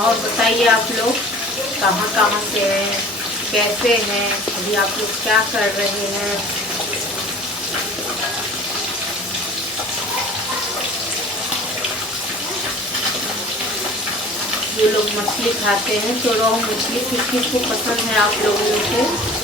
और बताइए आप लोग कहाँ कहाँ से हैं, कैसे हैं, अभी आप लोग क्या कर रहे हैं। जो लोग मछली खाते हैं तो रोहू मछली किस किस को पसंद है आप लोगों में से।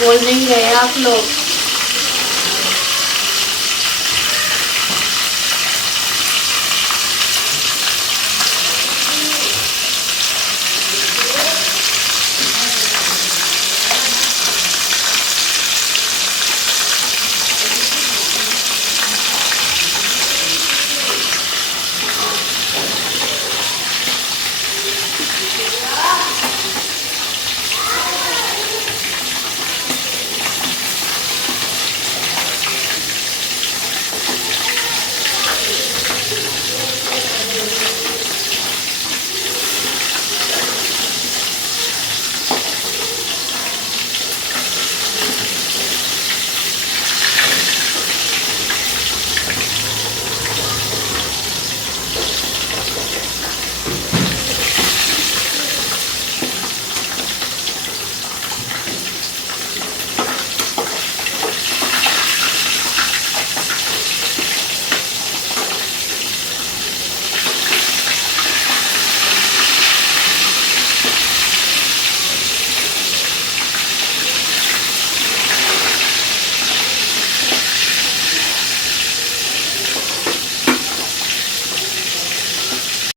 बोल नहीं गए आप लोग।